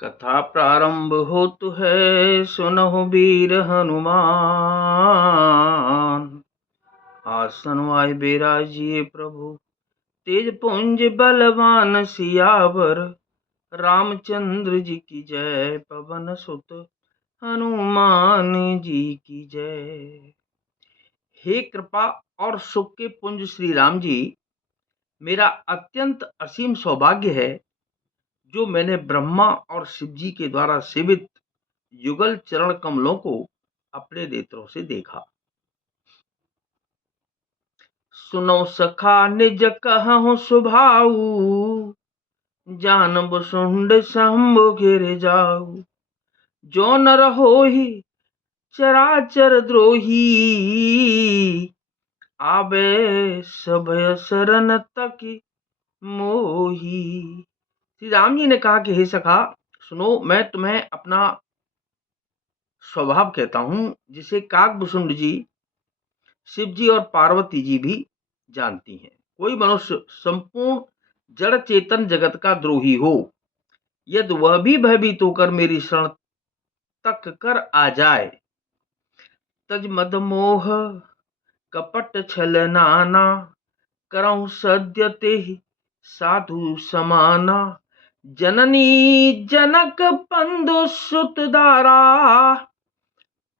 कथा प्रारंभ होतु है, सुनहु वीर हनुमान। आसन वाय बिराजिए प्रभु, तेज पुंज बलवान सियावर। रामचंद्र जी की जय, पवन सुत हनुमान जी की जय। हे कृपा और सुख के पुंज श्री राम जी, मेरा अत्यंत असीम सौभाग्य है जो मैंने ब्रह्मा और शिव जी के द्वारा सेवित युगल चरण कमलों को अपने नेत्रों से देखा। सुनो सखा निज कहूँ सुभाऊ, जानब सुंड शंभु घिर जाऊ। जो नर होहि चराचर द्रोही, आबे सभय शरण तकी मोही। श्री राम जी ने कहा कि हे सखा सुनो, मैं तुम्हें अपना स्वभाव कहता हूं, जिसे काकभूषुंड जी, शिव जी और पार्वती जी भी जानती हैं। कोई मनुष्य संपूर्ण जड़ चेतन जगत का द्रोही हो, यदि वह भी भयभीत होकर मेरी शरण तक कर आ जाए, तज मद मोह कपट छल नाना, करऊं सद्य तेहि साधु समाना। जननी जनक पंदु सुत दारा,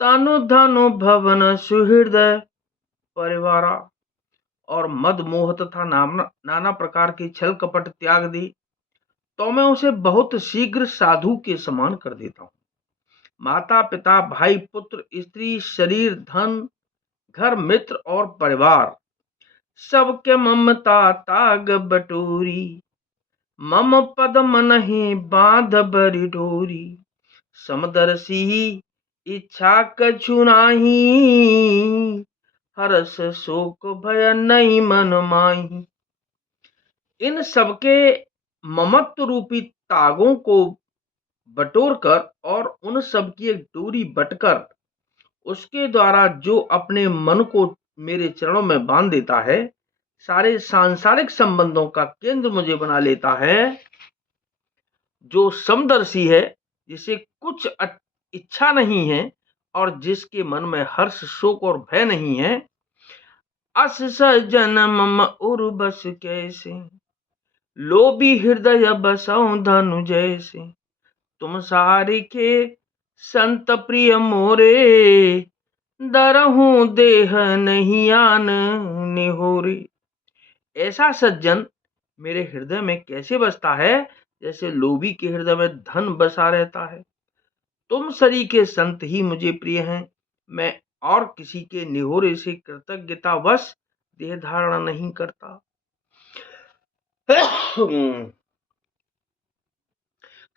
तनु धनु भवन सुहृदय परिवारा। और मद मोह तथा नाना प्रकार के छल कपट त्याग दी, तो मैं उसे बहुत शीघ्र साधु के समान कर देता हूँ। माता पिता भाई पुत्र स्त्री शरीर धन घर मित्र और परिवार, सबके ममता ताग बटोरी। मम पद मनहि बांध बरि डोरी, समदर्शी इच्छा कछु नाही। हरस शोक भय नहीं मन माही। इन सबके ममत्व रूपी तागों को बटोरकर और उन सब की एक डोरी बटकर उसके द्वारा जो अपने मन को मेरे चरणों में बांध देता है, सारे सांसारिक संबंधों का केंद्र मुझे बना लेता है, जो समदर्शी है, जिसे कुछ इच्छा नहीं है और जिसके मन में हर्ष शोक और भय नहीं है। अस सज्जन मम उर बस कैसे, लोभी हृदय बसऊं धनु जैसे। तुम सारिके संत प्रिय मोरे, दरहूं देह नहीं आन निहोरे। ऐसा सज्जन मेरे हृदय में कैसे बसता है, जैसे लोभी के हृदय में धन बसा रहता है। तुम सरीखे संत ही मुझे प्रिय हैं। मैं और किसी के निहोरे से कृतज्ञतावश देह धारण नहीं करता।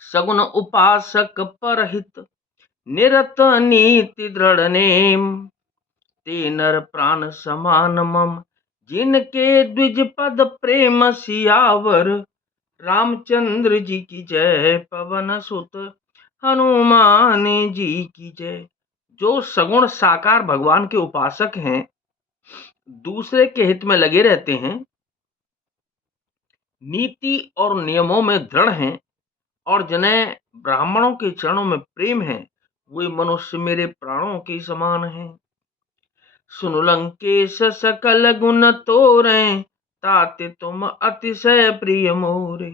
सगुन उपासक परहित, निरत नीति दृढ़ नेम। ते नर प्राण समान मम, जिनके द्विज पद प्रेम सियावर। रामचंद्र जी की जय, पवन सुत हनुमान जी की जय। जो सगुण साकार भगवान के उपासक हैं, दूसरे के हित में लगे रहते हैं, नीति और नियमों में दृढ़ हैं, और जिन्हें ब्राह्मणों के चरणों में प्रेम है, वे मनुष्य मेरे प्राणों के समान हैं। सुन लंकेश सकल गुण तोरे, ताते तुम अतिशय प्रिय मोरे।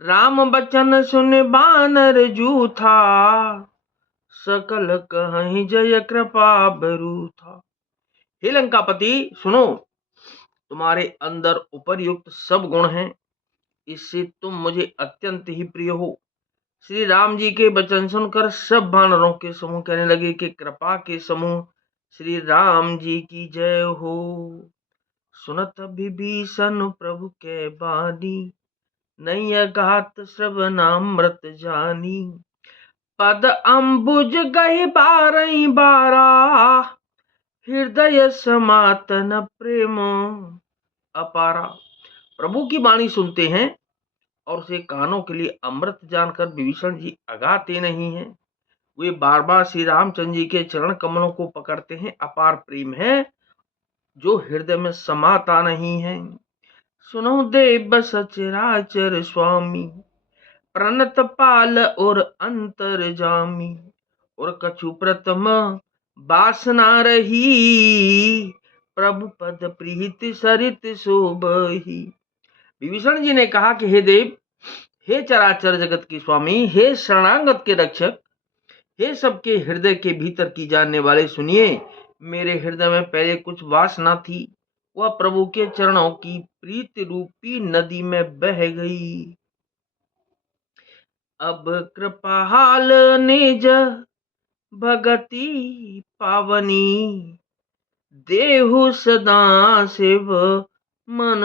राम बचन सुन बानर जूथा, सकल कहीं जय कृपा बरूथा। हे लंकापति सुनो, तुम्हारे अंदर उपर्युक्त सब गुण हैं, इससे तुम मुझे अत्यंत ही प्रिय हो। श्री राम जी के वचन सुनकर सब वानरों के समूह कहने लगे कि कृपा के समूह श्री राम जी की जय हो। सुनत विभीषण प्रभु के बानी, नहीं अगात श्रवणामृत जानी। पद अम्बुज गहि बारहि बारा, हृदय समातन प्रेम अपारा। प्रभु की वाणी सुनते हैं और उसे कानों के लिए अमृत जानकर विभीषण जी अगाते नहीं हैं। वे बार बार श्री रामचंद्र जी के चरण कमलों को पकड़ते हैं। अपार प्रेम है जो हृदय में समाता नहीं है। सुनो देव सचराचर स्वामी, प्रणत पाल और अंतर्जामी, और कछु प्रथम वासना रही, प्रभु पद प्रीत सरित शोभही। विभीषण जी ने कहा कि हे देव, हे चराचर जगत के स्वामी, हे शरणागत के रक्षक, हे सबके हृदय के भीतर की जानने वाले, सुनिए, मेरे हृदय में पहले कुछ वासना थी, वह प्रभु के चरणों की प्रीति रूपी नदी में बह गई। अब कृपाल निज भगति पावनी, देहु सदा शिव मन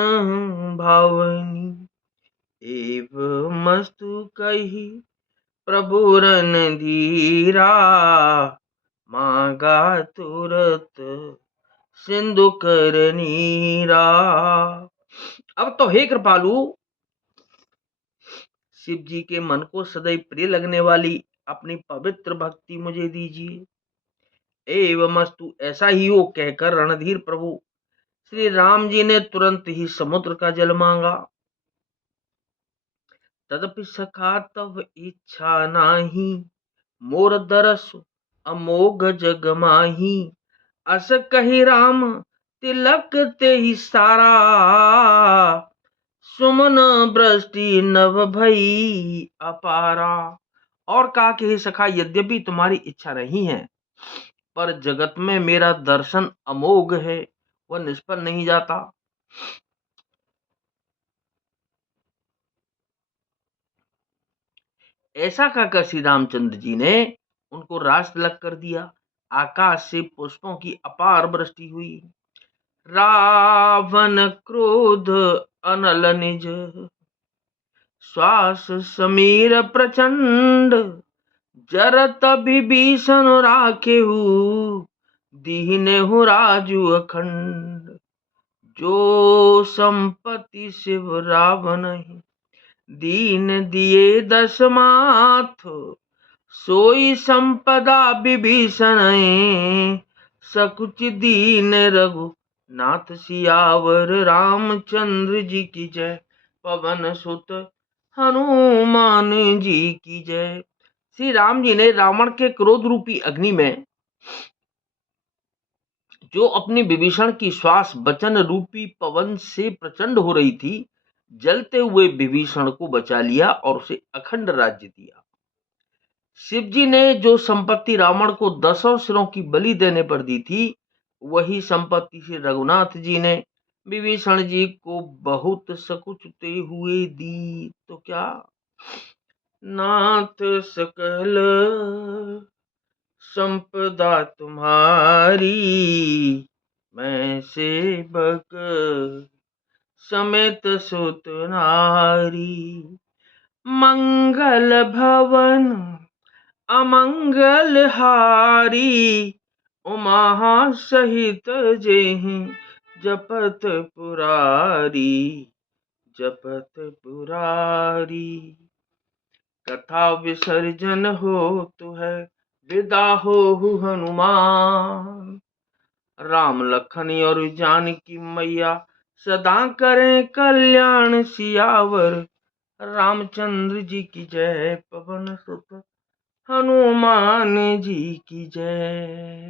भावनी। एव मस्तु कही प्रभु रणधीरा, मांगा तुरत सिंधु कर नीरा। अब तो हे कृपालु, शिव जी के मन को सदैव प्रिय लगने वाली अपनी पवित्र भक्ति मुझे दीजिए। एवमस्तु, ऐसा ही हो कहकर रणधीर प्रभु श्री राम जी ने तुरंत ही समुद्र का जल मांगा। तदपि सखा तव इच्छा नाही, मोर दरस अमोघ जग माही। अस कही राम तिलक ते ही सारा, सुमन वृष्टि नभ भई अपारा। और कहा कि हे सखा, यद्यपि तुम्हारी इच्छा नहीं है, पर जगत में मेरा दर्शन अमोघ है, वह निष्फल नहीं जाता। ऐसा कहकर श्री रामचंद्र जी ने उनको रास तिलक कर दिया। आकाश से पुष्पों की अपार वृष्टि हुई। रावण क्रोध अनल निज, श्वास समीर प्रचंड। जरत विभीषण राखेहु, दीनहु राजु अखंड। जो संपत्ति शिव रावण दीन दिए दस माथ, सोई संपदा विभीषण सकुच दीन रघुनाथ। सियावर रामचंद्र जी की जय, पवन सुत हनुमान जी की जय। श्री राम जी ने रावण के क्रोध रूपी अग्नि में जो अपनी विभीषण की श्वास वचन रूपी पवन से प्रचंड हो रही थी, जलते हुए विभीषण को बचा लिया और उसे अखंड राज्य दिया। शिव जी ने जो संपत्ति रावण को 10 सिरों की बलि देने पर दी थी, वही संपत्ति से रघुनाथ जी ने विभीषण जी को बहुत सकुचते हुए दी। तो क्या नाथ सकल संपदा तुम्हारी, मैं सेवक समेत सुत नारी। मंगल भवन अमंगल हारी, उमा सहित जेहि जपत पुरारी, जपत पुरारी। कथा विसर्जन होतु है, विदा होहु हनुमान। राम लखन और जानकी मैया, सदा करें कल्याण। सियावर रामचंद्र जी की जय, पवन सुत हनुमान जी की जय।